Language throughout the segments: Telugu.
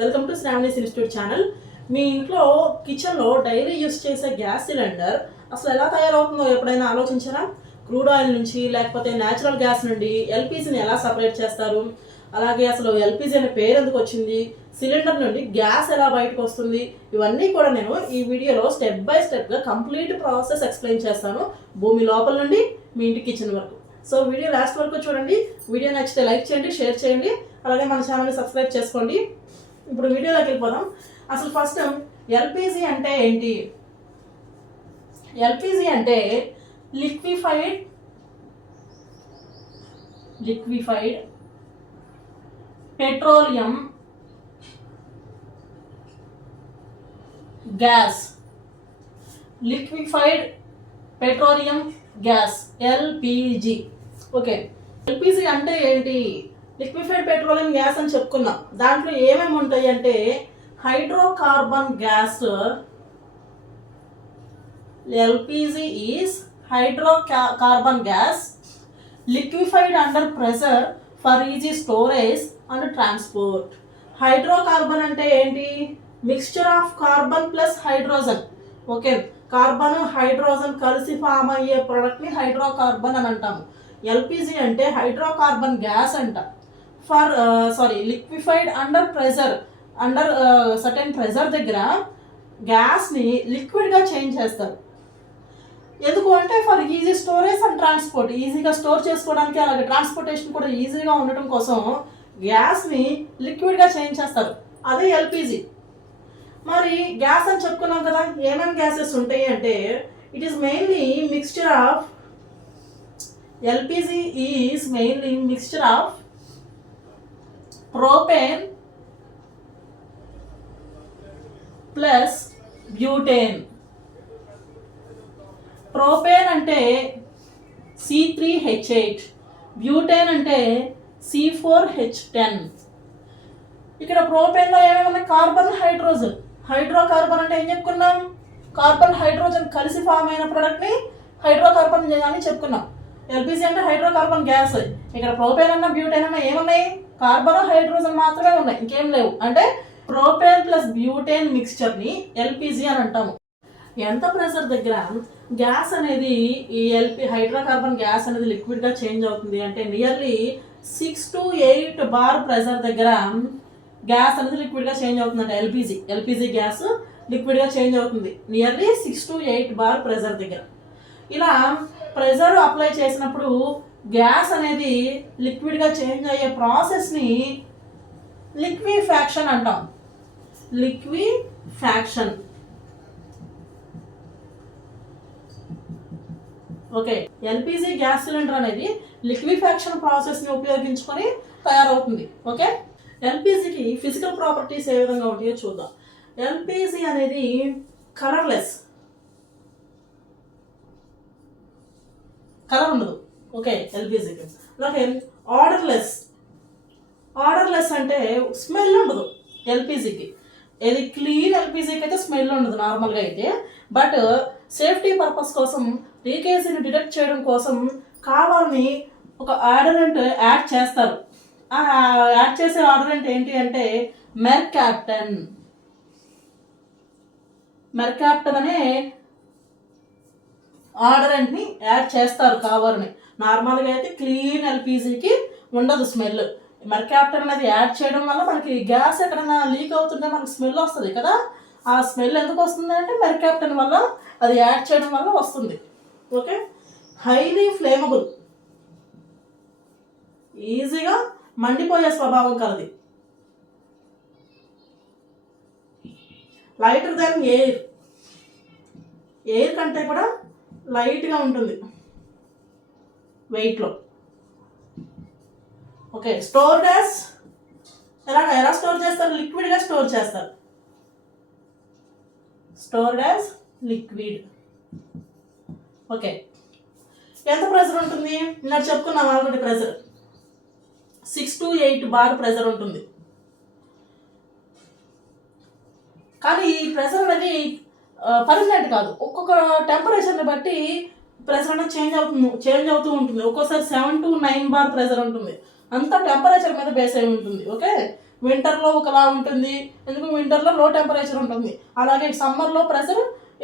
Welcome to Shravani's institute channel. మీ ఇంట్లో కిచెన్లో డైలీ యూస్ చేసే గ్యాస్ సిలిండర్ అసలు ఎలా తయారవుతుందో ఎప్పుడైనా ఆలోచించారా? క్రూడ్ ఆయిల్ నుంచి లేకపోతే న్యాచురల్ గ్యాస్ నుండి ఎల్పిజిని ఎలా సపరేట్ చేస్తారు, అలాగే అసలు ఎల్పిజి అనే పేరు ఎందుకు వచ్చింది, సిలిండర్ నుండి గ్యాస్ ఎలా బయటకు వస్తుంది, ఇవన్నీ కూడా నేను ఈ వీడియోలో స్టెప్ బై స్టెప్గా కంప్లీట్ ప్రాసెస్ ఎక్స్ప్లెయిన్ చేస్తాను, భూమి లోపల నుండి మీ ఇంటి కిచెన్ వరకు. సో వీడియో లాస్ట్ వరకు చూడండి. వీడియో నచ్చితే లైక్ చేయండి, షేర్ చేయండి, అలాగే మన ఛానల్ని సబ్స్క్రైబ్ చేసుకోండి. ఇప్పుడు వీడియోలోకి వెళ్ళిపోదాం. అసలు ఫస్ట్ ఎల్పిజి అంటే ఏంటి? ఎల్పిజి అంటే liquefied petroleum gas. Liquefied petroleum gas LPG. Okay, LPG అంటే ఏంటి? లిక్విఫైడ్ పెట్రోలియం గ్యాస్ అని చెప్పుకున్నాం. దాంట్లో ఏమేమి ఉంటాయి అంటే hydrocarbon gas. LPG is hydrocarbon gas liquefied under pressure for easy storage and transport. Hydrocarbon అంటే ఏంటి? Mixture of carbon plus hydrogen. Okay, carbon hydrogen కలిసి ఫామ్ అయ్యే ప్రోడక్ట్ని హైడ్రోకార్బన్ అని అంటాము. ఎల్పిజి అంటే హైడ్రోకార్బన్ గ్యాస్ అంట. Liquefied under pressure, under certain pressure దగ్గర గ్యాస్ని లిక్విడ్గా చేంజ్ చేస్తారు. ఎందుకు అంటే for easy storage and transport, ఈజీగా స్టోర్ చేసుకోవడానికి, అలాగే ట్రాన్స్పోర్టేషన్ కూడా ఈజీగా ఉండటం కోసం గ్యాస్ని లిక్విడ్గా చేంజ్ చేస్తారు. అదే ఎల్పిజి. మరి గ్యాస్ అని చెప్పుకున్నాం కదా, ఏమేమి గ్యాసెస్ ఉంటాయి అంటే it is mainly mixture of, LPG is mainly mixture of propane plus butane. Propane అంటే C3H8, బ్యూటేన్ అంటే C4H10. ఇక్కడ ప్రోపేన్లో ఏమేమి? Carbon hydrogen. హైడ్రోకార్బన్ అంటే ఏం చెప్పుకున్నాం? కార్బన్ హైడ్రోజన్ కలిసి ఫామ్ అయిన ప్రోడక్ట్ని హైడ్రోకార్బన్ అని చెప్పుకున్నాం. ఎల్పిజి అంటే హైడ్రోకార్బన్ గ్యాస్. ఇక్కడ ప్రోపేన్ అన్న బ్యూటేన్ అన్న ఏమున్నాయి? కార్బన్ హైడ్రోజన్ మాత్రమే ఉన్నాయి, ఇంకేం లేవు. అంటే ప్రోపేన్ ప్లస్ బ్యూటేన్ మిక్స్చర్ని ఎల్పిజి అని అంటాము. ఎంత ప్రెషర్ దగ్గర గ్యాస్ అనేది, ఈ హైడ్రోకార్బన్ గ్యాస్ అనేది లిక్విడ్గా చేంజ్ అవుతుంది అంటే నియర్లీ 6 to 8 బార్ ప్రెషర్ దగ్గర గ్యాస్ అనేది లిక్విడ్గా చేంజ్ అవుతుందంట. ఎల్పిజి గ్యాస్ లిక్విడ్గా చేంజ్ అవుతుంది నియర్లీ 6 to 8 బార్ ప్రెషర్ దగ్గర. ఇలా ప్రెషర్ అప్లై చేసినప్పుడు గ్యాస్ అనేది లిక్విడ్గా చేంజ్ అయ్యే ప్రాసెస్ని లిక్విఫాక్షన్ అంటాం. Liquefaction. Okay, LPG gas cylinder అనేది లిక్విఫాక్షన్ ప్రాసెస్ని ఉపయోగించుకొని తయారవుతుంది. ఓకే, ఎల్పిజికి ఫిజికల్ ప్రాపర్టీస్ ఏ విధంగా ఉంటాయో చూద్దాం. ఎల్పిజి అనేది కలర్ ఉండదు. ఓకే, ఎల్పిజికి. అలాగే ఆర్డర్లెస్ అంటే స్మెల్ ఉండదు ఎల్పిజికి. ఇది క్లీన్ ఎల్పిజికి అయితే స్మెల్ ఉండదు నార్మల్గా అయితే. బట్ సేఫ్టీ పర్పస్ కోసం, లీకేజీని డిటెక్ట్ చేయడం కోసం కావాలని ఒక ఆర్డరెంట్ యాడ్ చేస్తారు. ఆ యాడ్ చేసే ఆర్డరెంట్ ఏంటి అంటే మెర్కాప్టన్ అనే ఆర్డరెంట్ని యాడ్ చేస్తారు కావాలని. నార్మల్గా అయితే క్లీన్ ఎల్పిజికి ఉండదు స్మెల్. మెర్కాప్టన్ అనేది యాడ్ చేయడం వల్ల మనకి గ్యాస్ ఎక్కడైనా లీక్ అవుతుంటే మనకి స్మెల్ వస్తుంది కదా. ఆ స్మెల్ ఎందుకు వస్తుంది అంటే మెర్కాప్టన్ వల్ల, అది యాడ్ చేయడం వల్ల వస్తుంది. ఓకే, హైలీ ఫ్లేమబుల్, ఈజీగా మండిపోయే స్వభావం కలది. లైటర్ దెన్ ఎయిర్ కంటే కూడా లైట్గా ఉంటుంది వెయిట్లో. ఓకే, స్టోర్ గ్యాస్ ఎలా స్టోర్ చేస్తారు? లిక్విడ్గా స్టోర్ చేస్తారు. Stored as liquid. ఓకే, ఎంత ప్రెషర్ ఉంటుంది? నేను చెప్పుకున్నాం already. Pressure 6 to 8 bar pressure ఉంటుంది. కానీ ఈ ప్రెషర్ అనేది పర్మనెంట్ కాదు. ఒక్కొక్క టెంపరేచర్ని బట్టి ప్రెషర్ అనేది చేంజ్ అవుతూ ఉంటుంది. ఒక్కోసారి 7 to 9 బార్ ప్రెషర్ ఉంటుంది, అంతా టెంపరేచర్ మీద బేస్ అయి ఉంటుంది. ఓకే, వింటర్లో ఒకలా ఉంటుంది, ఎందుకు వింటర్లో లో టెంపరేచర్ ఉంటుంది, అలాగే సమ్మర్లో ప్రెషర్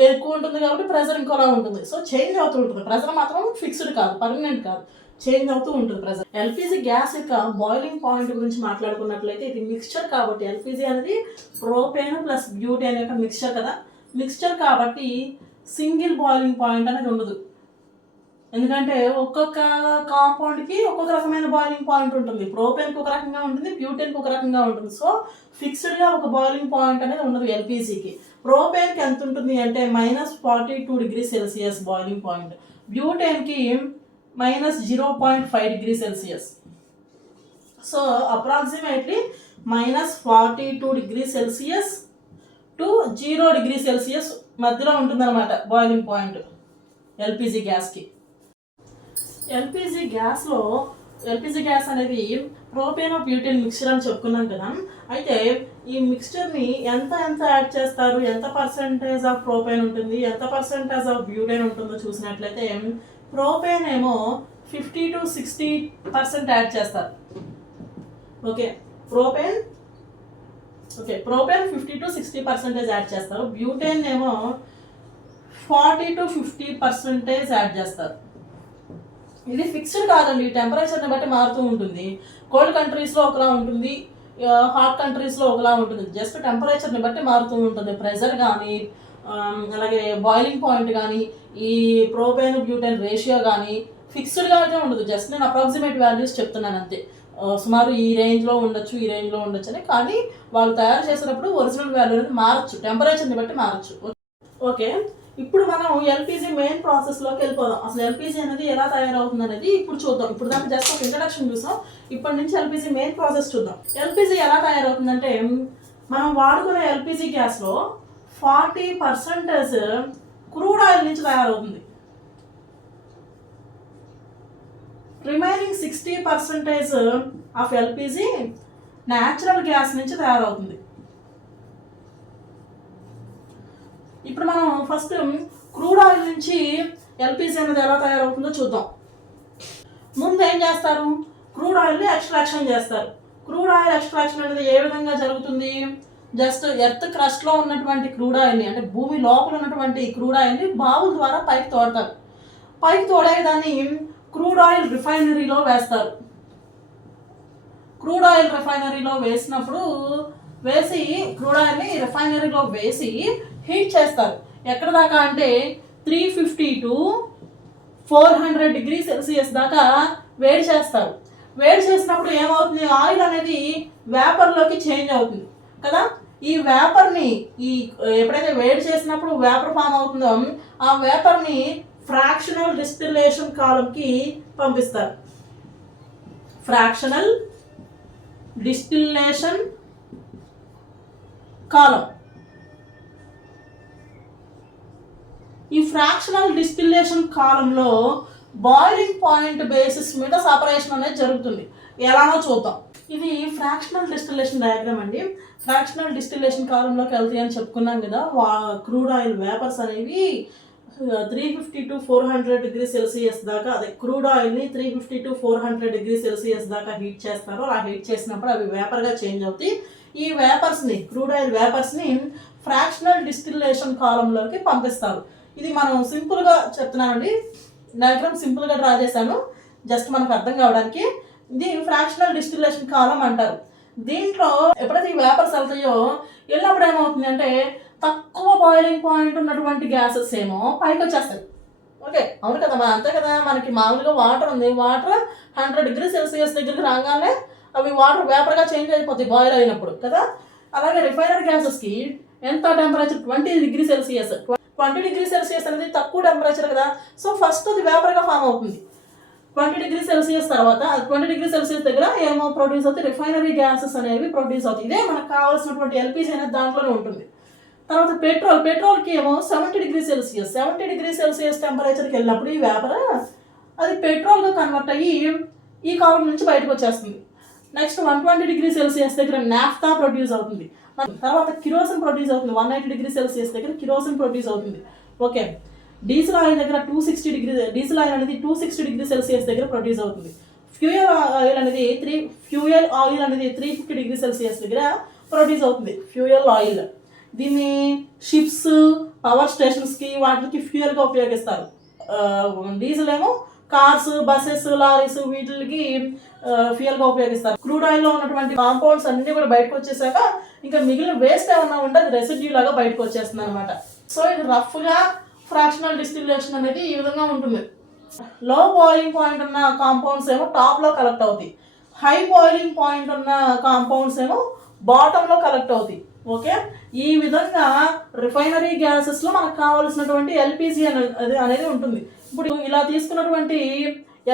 ఎక్కువ ఉంటుంది కాబట్టి ప్రెషర్ ఇంకోలా ఉంటుంది. సో చేంజ్ అవుతూ ఉంటుంది. ప్రెషర్ మాత్రం ఫిక్స్డ్ కాదు, పర్మనెంట్ కాదు, చేంజ్ అవుతూ ఉంటుంది ప్రెషర్. ఎల్పిజి గ్యాస్ యొక్క బాయిలింగ్ పాయింట్ గురించి మాట్లాడుకున్నట్లయితే ఇది మిక్స్చర్ కాబట్టి, ఎల్పిజి అనేది ప్రోపేన్ ప్లస్ బ్యూటేన్ యొక్క మిక్స్చర్ కదా. మిక్స్చర్ కాబట్టి సింగిల్ బాయిలింగ్ పాయింట్ అనేది ఉండదు, ఎందుకంటే ఒక్కొక్క కాంపౌండ్కి ఒక్కొక్క రకమైన బాయిలింగ్ పాయింట్ ఉంటుంది. ప్రోపేన్కి ఒక రకంగా ఉంటుంది, బ్యూటేన్కి ఒక రకంగా ఉంటుంది. సో ఫిక్స్డ్గా ఒక బాయిలింగ్ పాయింట్ అనేది ఉండదు ఎల్పిజికి. ప్రోపేన్కి ఎంత ఉంటుంది అంటే -42°C బాయిలింగ్ పాయింట్, బ్యూటేన్కి -0.5°C. So approximately -42°C to 0°C మధ్యలో ఉంటుందన్నమాట బాయిలింగ్ పాయింట్ ఎల్పిజి గ్యాస్కి. ఎల్పిజి గ్యాస్ అనేది ప్రోపేన్ బ్యూటేన్ మిక్స్చర్ అని చెప్పుకున్నాం కదా. అయితే ఈ మిక్స్చర్ని ఎంత యాడ్ చేస్తారు, ఎంత పర్సెంటేజ్ ఆఫ్ ప్రోపేన్ ఉంటుంది, ఎంత పర్సెంటేజ్ ఆఫ్ బ్యూటేన్ ఉంటుందో చూసినట్లయితే ప్రోపేన్ ఏమో 50 to 60% యాడ్ చేస్తారు. ఓకే, ప్రోపేన్ 50 to 60% యాడ్ చేస్తారు. బ్యూటేన్ ఏమో 40 to 50% యాడ్ చేస్తారు. ఇది ఫిక్స్డ్ కాదండి, టెంపరేచర్ని బట్టి మారుతూ ఉంటుంది. కోల్డ్ కంట్రీస్లో ఒకలా ఉంటుంది, హాట్ కంట్రీస్లో ఒకలా ఉంటుంది. జస్ట్ టెంపరేచర్ని బట్టి మారుతూ ఉంటుంది. ప్రెషర్ కానీ అలాగే బాయిలింగ్ పాయింట్ కానీ ఈ ప్రోపేన్ బ్యూటేన్ రేషియో కానీ ఫిక్స్డ్గా అయితే ఉండదు. జస్ట్ నేను అప్రాక్సిమేట్ వాల్యూస్ చెప్తున్నాను అంతే. సుమారు ఈ రేంజ్లో ఉండొచ్చు, ఈ రేంజ్లో ఉండొచ్చు అని. కానీ వాళ్ళు తయారు చేసేటప్పుడు ఒరిజినల్ వాల్యూ అనేది మారచ్చు, టెంపరేచర్ని బట్టి మారచ్చు. ఓకే, ఇప్పుడు మనం ఎల్పిజి మెయిన్ ప్రాసెస్లోకి వెళ్ళిపోదాం. అసలు ఎల్పిజి అనేది ఎలా తయారవుతుంది అనేది ఇప్పుడు చూద్దాం. ఇప్పుడు దాన్ని జస్ట్ ఒక ఇంట్రడక్షన్ చూసాం, ఇప్పటి నుంచి ఎల్పిజి మెయిన్ ప్రాసెస్ చూద్దాం. ఎల్పిజి ఎలా తయారవుతుందంటే మనం వాడుకునే ఎల్పిజి గ్యాస్లో 40% క్రూడ్ ఆయిల్ నుంచి తయారవుతుంది. Remaining 60% of LPG natural gas నుంచి తయారవుతుంది. ఇప్పుడు మనం ఫస్ట్ క్రూడ్ ఆయిల్ నుంచి ఎల్పిజి అనేది ఎలా తయారవుతుందో చూద్దాం. ముందు ఏం చేస్తారు, క్రూడ్ ఆయిల్ని ఎక్స్ట్రాక్షన్ చేస్తారు. క్రూడ్ ఆయిల్ ఎక్స్ట్రాక్షన్ అనేది ఏ విధంగా జరుగుతుంది, జస్ట్ ఎర్త్ క్రస్ట్లో ఉన్నటువంటి క్రూడ్ ఆయిల్ని, అంటే భూమి లోపల ఉన్నటువంటి క్రూడ్ ఆయిల్ని బావుల ద్వారా పైకి తోడతారు. పైకి తోడే దాన్ని క్రూడ్ ఆయిల్ రిఫైనరీలో వేస్తారు. క్రూడ్ ఆయిల్ రిఫైనరీలో వేసినప్పుడు క్రూడ్ ఆయిల్ని రిఫైనరీలో వేసి హీట్ చేస్తారు. ఎక్కడ దాకా అంటే 350 to 400°C దాకా వేడి చేస్తారు. వేడి చేసినప్పుడు ఏమవుతుంది, ఆయిల్ అనేది వేపర్లోకి చేంజ్ అవుతుంది కదా. ఈ వేపర్ని ఎప్పుడైతే వేడి చేసినప్పుడు వేపర్ ఫామ్ అవుతుందో ఆ వేపర్ని ఫ్రాక్షనల్ డిస్టిలేషన్ కాలంకి పంపిస్తారు. ఫ్రాక్షనల్ డిస్టిలేషన్ కాలం. ఈ ఫ్రాక్షనల్ డిస్టిలేషన్ కాలంలో బాయిలింగ్ పాయింట్ బేసిస్ మీద సపరేషన్ అనేది జరుగుతుంది. ఎలానో చూద్దాం. ఇది ఫ్రాక్షనల్ డిస్టిలేషన్ డయాగ్రామ్ అండి. ఫ్రాక్షనల్ డిస్టిలేషన్ కాలంలోకి వెళ్తాయి అని చెప్పుకున్నాం కదా. క్రూడ్ ఆయిల్ వేపర్స్ అనేవి 350 to 400°C దాకా, అదే క్రూడ్ ఆయిల్ని 350 to 400°C దాకా హీట్ చేస్తారు. అలా హీట్ చేసినప్పుడు అవి వేపర్గా చేంజ్ అవుతాయి. ఈ వేపర్స్ని, క్రూడ్ ఆయిల్ వేపర్స్ని ఫ్రాక్షనల్ డిస్టిలేషన్ కాలంలోకి పంపిస్తారు. ఇది మనం సింపుల్గా చెప్తున్నానండి, డయాగ్రామ్ సింపుల్గా డ్రా చేశాను జస్ట్ మనకు అర్థం కావడానికి. ఇది ఫ్రాక్షనల్ డిస్టిలేషన్ కాలం అంటారు. దీంట్లో ఎప్పుడైతే ఈ వేపర్స్ వెళ్తాయో వెళ్ళినప్పుడు ఏమవుతుంది అంటే తక్కువ బాయిలింగ్ పాయింట్ ఉన్నటువంటి గ్యాసెస్ ఏమో పైకి వచ్చేస్తాయి. ఓకే, అవును కదా, అంతే కదా. మనకి మామూలుగా వాటర్ ఉంది, వాటర్ 100°C దగ్గరికి రాగానే అవి వాటర్ వేపర్గా చేంజ్ అయిపోతాయి బాయిల్ అయినప్పుడు కదా. అలాగే రిఫైనరీ గ్యాసెస్కి ఎంత టెంపరేచర్ 20°C. 20°C అనేది తక్కువ టెంపరేచర్ కదా. సో ఫస్ట్ అది వేపర్గా ఫామ్ అవుతుంది. 20°C తర్వాత 20°C దగ్గర ఏమో ప్రొడ్యూస్ అవుతాయి, రిఫైనరీ గ్యాసెస్ అనేవి ప్రొడ్యూస్ అవుతాయి. ఇదే మనకు కావాల్సినటువంటి ఎల్పిజి అనేది దాంట్లోనే ఉంటుంది. తర్వాత పెట్రోల్కి ఏమో 70°C. 70°C టెంపరేచర్కి వెళ్ళినప్పుడు ఈ వేపర్ అది పెట్రోల్గా కన్వర్ట్ అయ్యి ఈ కాలం నుంచి బయటకు వచ్చేస్తుంది. నెక్స్ట్ 120°C దగ్గర నాఫ్తా ప్రొడ్యూస్ అవుతుంది. తర్వాత కిరోసిన్ ప్రొడ్యూస్ అవుతుంది. 180°C దగ్గర కిరోసిన్ ప్రొడ్యూస్ అవుతుంది. ఓకే, డీజిల్ ఆయిల్ దగ్గర డీజిల్ ఆయిల్ అనేది 260°C దగ్గర ప్రొడ్యూస్ అవుతుంది. ఫ్యూయల్ ఆయిల్ అనేది 350 డిగ్రీ సెల్సియస్ దగ్గర ప్రొడ్యూస్ అవుతుంది ఫ్యూయల్ ఆయిల్. దీన్ని షిప్స్, పవర్ స్టేషన్స్కి వాటికి ఫ్యూయల్గా ఉపయోగిస్తారు. డీజిల్ ఏమో కార్స్, బస్సెస్, లారీస్ వీటికి ఫ్యూయల్గా ఉపయోగిస్తారు. క్రూడ్ ఆయిల్లో ఉన్నటువంటి కాంపౌండ్స్ అన్నీ కూడా బయటకు వచ్చేసాక ఇంకా మిగిలిన వేస్ట్ ఏమన్నా ఉంటే అది రెసిడ్యూ లాగా బయటకు వచ్చేస్తుంది అనమాట. సో ఇది రఫ్గా ఫ్రాక్షనల్ డిస్టిల్లేషన్ అనేది ఈ విధంగా ఉంటుంది. లో బాయిలింగ్ పాయింట్ ఉన్న కాంపౌండ్స్ ఏమో టాప్లో కలెక్ట్ అవుతాయి, హై బాయిలింగ్ పాయింట్ ఉన్న కాంపౌండ్స్ ఏమో బాటంలో కలెక్ట్ అవుతాయి. ఓకే, ఈ విధంగా రిఫైనరీ గ్యాసెస్లో మనకు కావాల్సినటువంటి ఎల్పిజి అనేది ఉంటుంది. ఇప్పుడు ఇలా తీసుకున్నటువంటి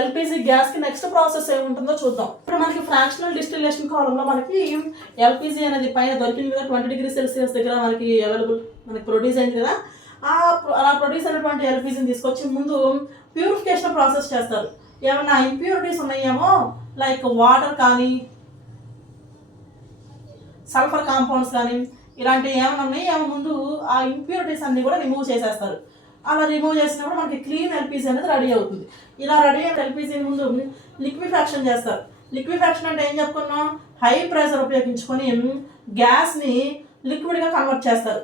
ఎల్పిజి గ్యాస్కి నెక్స్ట్ ప్రాసెస్ ఏముంటుందో చూద్దాం. ఇప్పుడు మనకి ఫ్రాక్షనల్ డిస్టిల్లేషన్ కాలంలో మనకి ఎల్పిజి అనేది పైన దొరికింది కదా, 20 డిగ్రీ సెల్సియస్ దగ్గర మనకి మనకి ప్రొడ్యూస్ అయింది కదా. అలా ప్రొడ్యూస్ అయినటువంటి ఎల్పిజిని తీసుకొచ్చి ముందు ప్యూరిఫికేషన్ ప్రాసెస్ చేస్తారు. ఏమన్నా ఇంప్యూరిటీస్ ఉన్నాయేమో లైక్ వాటర్ కానీ సల్ఫర్ కాంపౌండ్స్ కానీ ఇలాంటివి ఏమైనా ఉన్నాయి ఏమో ముందు ఆ ఇంప్యూరిటీస్ అన్నీ కూడా రిమూవ్ చేసేస్తారు. అలా రిమూవ్ చేసినప్పుడు మనకి క్లీన్ ఎల్పిజి అనేది రెడీ అవుతుంది. ఇలా రెడీ అయిన ఎల్పిజిని ముందు లిక్విఫాక్షన్ చేస్తారు. లిక్విఫాక్షన్ అంటే ఏం చెప్పుకున్నాం, హై ప్రెషర్ ఉపయోగించుకొని గ్యాస్ని లిక్విడ్గా కన్వర్ట్ చేస్తారు.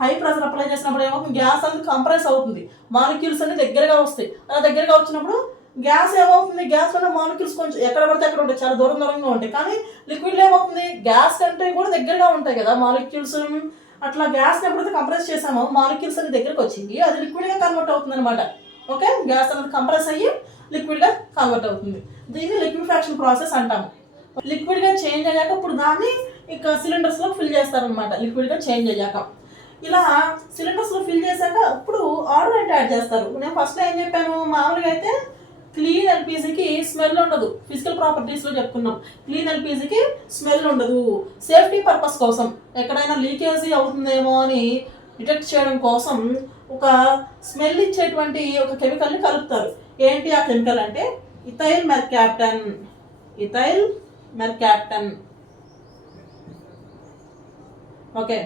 హై ప్రెషర్ అప్లై చేసినప్పుడు ఏమవుతుంది, గ్యాస్ అనేది కంప్రెస్ అవుతుంది, మాలిక్యూల్స్ అన్ని దగ్గరగా వస్తాయి. అలా దగ్గరగా వచ్చినప్పుడు గ్యాస్ ఏమవుతుంది, గ్యాస్ వల్ల మాలిక్యూల్స్ కొంచెం ఎక్కడ పడితే అక్కడ ఉంటాయి, చాలా దూరంగా ఉంటాయి. కానీ లిక్విడ్లో ఏమవుతుంది, గ్యాస్ కంటే కూడా దగ్గరగా ఉంటాయి కదా మాలిక్యూల్స్. అట్లా గ్యాస్ని ఎప్పుడైతే కంప్రెస్ చేసామో మాలిక్యూల్స్ అనేది దగ్గరకు వచ్చింది, అది లిక్విడ్గా కన్వర్ట్ అవుతుంది అనమాట. ఓకే, గ్యాస్ అనేది కంప్రెస్ అయ్యి లిక్విడ్గా కన్వర్ట్ అవుతుంది. దీన్ని లిక్విఫాక్షన్ ప్రాసెస్ అంటాము. లిక్విడ్గా చేంజ్ అయ్యాక ఇప్పుడు దాన్ని ఇక సిలిండర్స్లో ఫిల్ చేస్తారనమాట. లిక్విడ్గా చేంజ్ అయ్యాక ఇలా సిలిండర్స్లో ఫిల్ చేశాక ఇప్పుడు ఆర్డర్ యాడ్ చేస్తారు. నేను ఫస్ట్ ఏం చెప్పాను, మామూలుగా అయితే క్లీన్ ఎల్పిజికి స్మెల్ ఉండదు. ఫిజికల్ ప్రాపర్టీస్లో చెప్పుకున్నాం, క్లీన్ ఎల్పిజికి స్మెల్ ఉండదు. సేఫ్టీ పర్పస్ కోసం ఎక్కడైనా లీకేజీ అవుతుందేమో అని డిటెక్ట్ చేయడం కోసం ఒక స్మెల్ ఇచ్చేటువంటి ఒక కెమికల్ని కలుపుతారు. ఏంటి ఆ కెమికల్ అంటే ఇథైల్ మెర్కాప్టన్. ఓకే,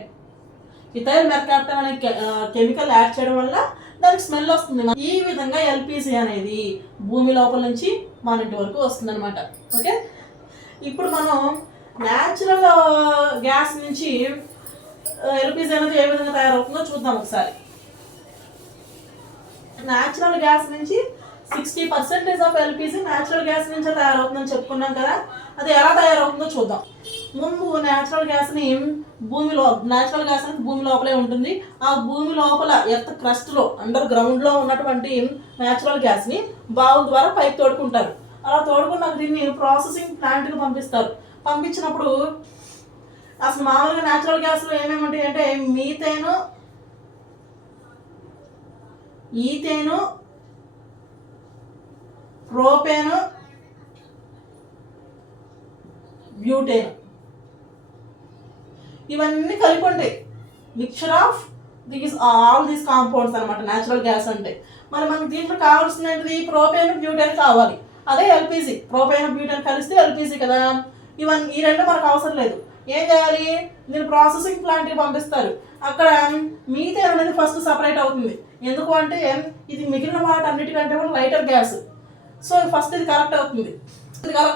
ఇథైల్ మెర్కాప్టన్ అనే కెమికల్ యాడ్ చేయడం వల్ల దానికి స్మెల్ వస్తుంది. ఈ విధంగా ఎల్పిజి అనేది భూమి లోపల నుంచి మన ఇంటి వరకు వస్తుంది అనమాట. ఓకే, ఇప్పుడు మనం న్యాచురల్ గ్యాస్ నుంచి ఎల్పిజి అనేది ఏ విధంగా తయారవుతుందో చూద్దాం ఒకసారి. న్యాచురల్ గ్యాస్ నుంచి 60% ఆఫ్ ఎల్పిజి న్యాచురల్ గ్యాస్ నుంచే తయారవుతుందని చెప్పుకున్నాం కదా. అది ఎలా తయారవుతుందో చూద్దాం. ముందు న్యాచురల్ గ్యాస్ అనేది భూమి లోపలే ఉంటుంది. ఆ భూమి లోపల ఎర్త్ క్రస్ట్లో అండర్ గ్రౌండ్లో ఉన్నటువంటి న్యాచురల్ గ్యాస్ని బావుల ద్వారా పైకి తోడుకుంటారు. అలా తోడుకున్నాక దీన్ని ప్రాసెసింగ్ ప్లాంట్కి పంపిస్తారు. పంపించినప్పుడు అసలు మామూలుగా న్యాచురల్ గ్యాస్లో ఏమేమి ఉంటాయి అంటే ఈథేను, ప్రోపేను, బ్యూటేన్, ఇవన్నీ కలిపి ఉంటాయి. Mixture of all these compounds అనమాట న్యాచురల్ గ్యాస్ అంటే. మరి మనకి దీంట్లో కావాల్సినది ప్రోపేన్, బ్యూటేన్ కావాలి. అదే ఎల్పిజి. ప్రోపేన్, బ్యూటేన్ కలిస్తే ఎల్పిజి కదా. ఈ రెండు మనకు అవసరం లేదు. ఏం చేయాలి, దీన్ని ప్రాసెసింగ్ ప్లాంట్కి పంపిస్తారు. అక్కడ మీథేన్ అనేది ఫస్ట్ సపరేట్ అవుతుంది. ఎందుకు అంటే ఇది మిగిలిన వాటన్నిటికంటే కూడా లైటర్ గ్యాస్. సో ఫస్ట్ ఇది కరెక్ట్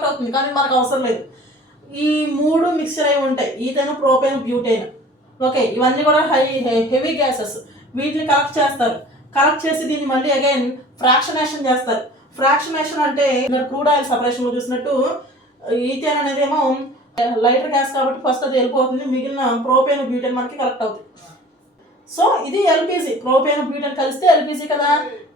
అవుతుంది కానీ మనకు అవసరం లేదు. ఈ మూడు మిక్చర్ అయి ఉంటాయి, ఈథేన్, ప్రోపేన్, బ్యూటేన్. ఓకే, ఇవన్నీ కూడా హెవీ గ్యాసెస్. వీటిని కలెక్ట్ చేసి దీన్ని మళ్ళీ అగైన్ ఫ్రాక్షనేషన్ చేస్తారు. ఫ్రాక్షనేషన్ అంటే క్రూడ్ ఆయిల్ సపరేషన్లో చూసినట్టు ఈథేన్ అనేది ఏమో లైటర్ గ్యాస్ కాబట్టి ఫస్ట్ అది వెళ్ళిపోతుంది, మిగిలిన ప్రోపేన్, బ్యూటేన్ మనకి కలెక్ట్ అవుతుంది. సో ఇది ఎల్పిజి. ప్రోపేన్, బ్యూటేన్ కలిస్తే ఎల్పిజి కదా.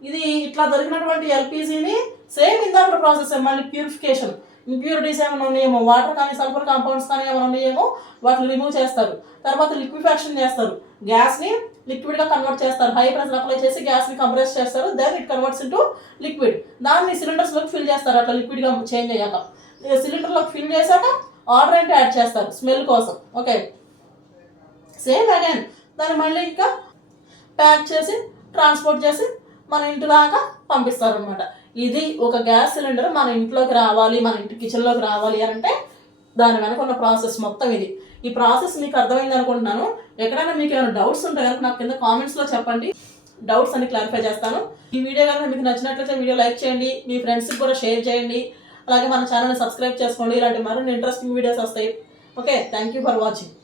ఇది ఇట్లా దొరికినటువంటి ఎల్పిజిని సేమ్ ఇందాక ప్రాసెస్ మళ్ళీ ప్యూరిఫికేషన్, ఇంప్యూరిటీస్ ఏమైనా ఉన్నాయేమో, వాటర్ కానీ సల్ఫర్ కాంపౌండ్స్ కానీ ఏమైనా ఉన్నాయేమో వాటిని రిమూవ్ చేస్తారు. తర్వాత లిక్విఫాక్షన్ చేస్తారు, గ్యాస్ని లిక్విడ్గా కన్వర్ట్ చేస్తారు. హై ప్రెషర్ అప్లై చేసి గ్యాస్ని కంప్రెస్ చేస్తారు. Then it converts into liquid. దాన్ని సిలిండర్స్లోకి ఫిల్ చేస్తారు. అట్లా లిక్విడ్గా చేంజ్ అయ్యాక సిలిండర్లోకి ఫిల్ చేశాక ఆర్డర్ యాడ్ చేస్తారు స్మెల్ కోసం. ఓకే, సేమ్ అగైన్ దాన్ని మళ్ళీ ఇంకా ప్యాక్ చేసి ట్రాన్స్పోర్ట్ చేసి మన ఇంటి దాకా పంపిస్తారు అనమాట. ఇది ఒక గ్యాస్ సిలిండర్ మన ఇంట్లోకి రావాలి, మన ఇంటి కిచెన్లోకి రావాలి అంటే దాని వెనక ఉన్న ప్రాసెస్ మొత్తం ఇది. ఈ ప్రాసెస్ మీకు అర్థమైంది అనుకుంటున్నాను. ఎక్కడైనా మీకు ఏమైనా డౌట్స్ ఉంటే కనుక నాకు కింద కామెంట్స్లో చెప్పండి. డౌట్స్ అన్ని క్లారిఫై చేస్తాను. ఈ వీడియో కనుక మీకు నచ్చినట్లయితే వీడియో లైక్ చేయండి, మీ ఫ్రెండ్స్కి కూడా షేర్ చేయండి, అలాగే మన ఛానల్ని సబ్స్క్రైబ్ చేసుకోండి. ఇలాంటి మరిన్ని ఇంట్రెస్టింగ్ వీడియోస్ వస్తాయి. Okay, thank you for watching.